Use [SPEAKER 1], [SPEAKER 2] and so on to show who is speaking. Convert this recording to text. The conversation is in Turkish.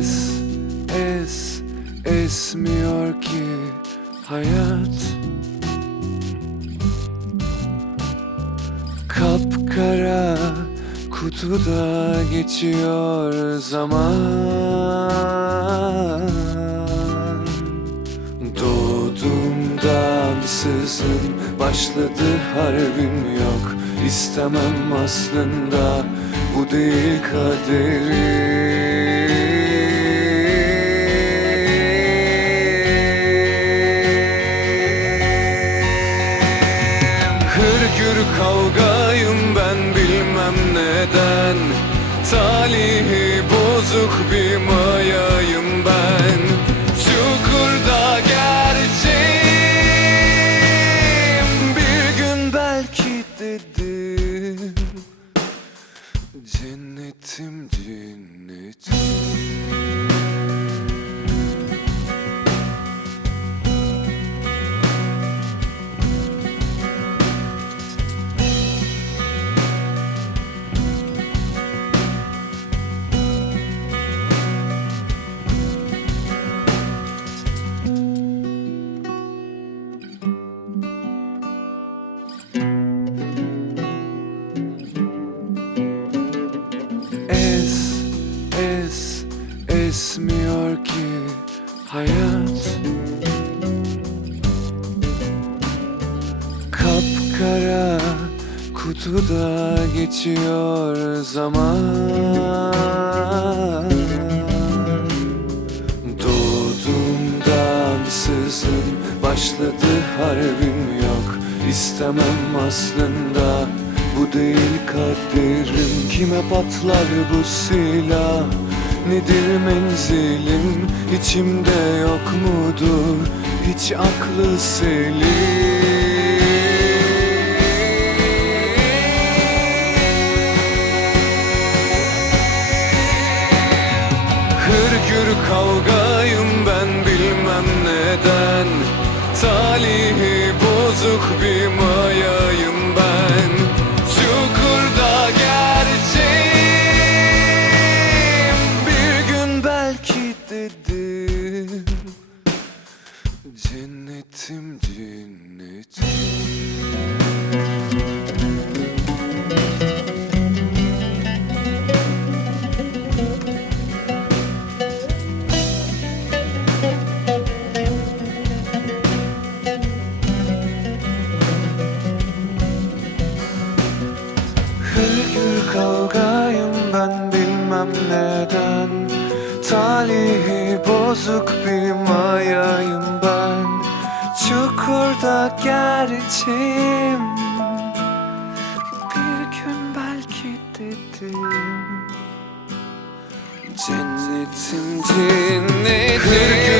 [SPEAKER 1] Es, es, esmiyor ki hayat. Kapkara kutuda geçiyor zaman. Doğduğumda ansızın başladı harbim yok. İstemem aslında bu değil kaderim Talihi bozuk bir mayayım ben. Çukurda gerçeğim. Bir gün belki dedim Cennetim cennetim esmiyor ki hayat. Kapkara kutuda geçiyor zaman. Doğduğumda ansızın başladı harbim yok. İstemem aslında bu değil kaderim. Kime patlar bu silah Nedir menzilim? İçimde yok mudur? Hiç aklı selim. Hırgür kavgayım ben bilmem neden. Talihi bozuk bir mayayım Cennetim cennetim Hırgür kavgayım ben bilmem neden. Talihi bozuk bir mayayım ben Çukurda gerçeğim Bir gün belki dedim. Cennetim cennetim.